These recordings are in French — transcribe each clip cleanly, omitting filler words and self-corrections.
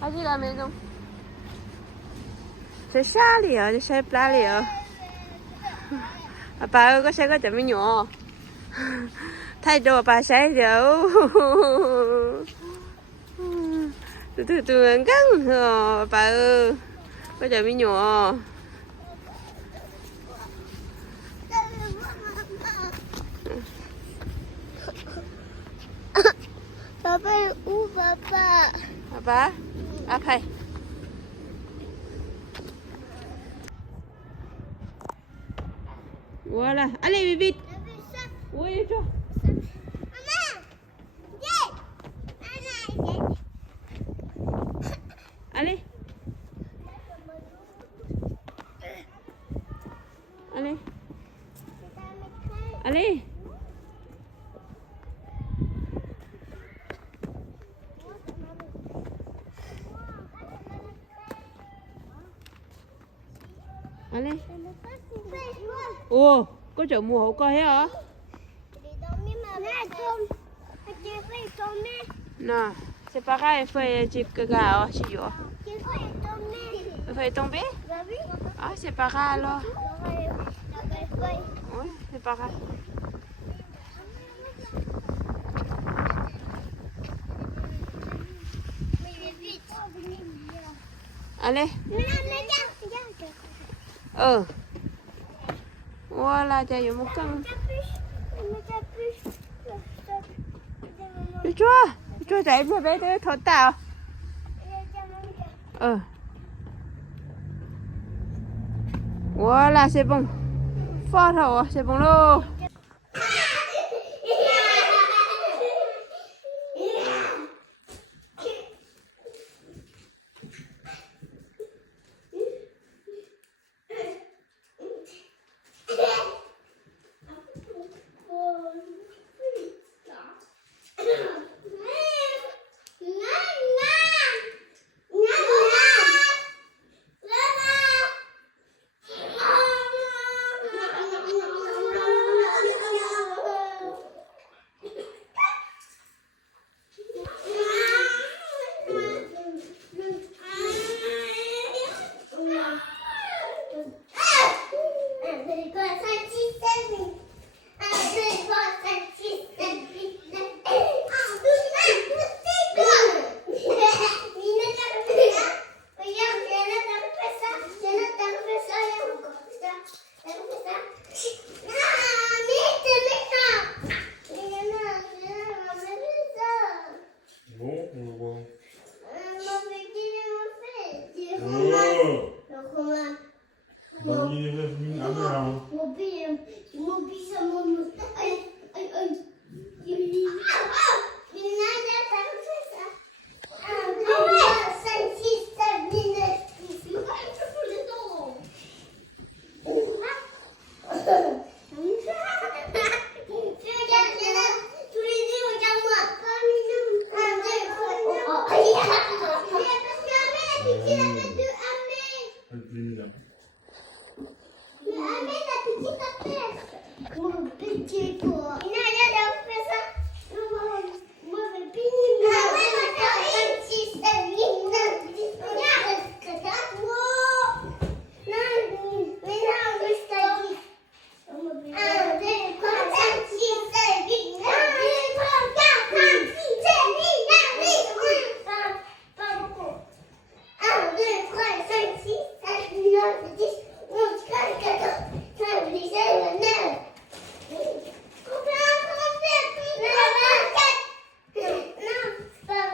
Vas-y la maison. Chơi xa liền, chơi plá liền. Bà ơi có xe có chậm với nhỏ. Thay đồ bà xe rồi. Từ căng. Bà ơi có chậm với nhỏ. Papa, où papa? Papa, après. Voilà, allez vite. Oui, toi. Allez. Allez. Allez. Allez. Ồ, có chỗ mùa hậu coi hả? Non, c'est pareil, il faut dire que gars, tu vois. Il faut tomber? Ah, c'est pareil alors. Oui, c'est pareil. Allez. Voilà, tu as một cân. Chúa chạy về bé tới thổi tàu. Voilà, c'est bon. Fort rồi, c'est bon luôn.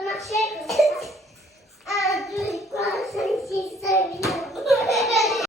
Marcher.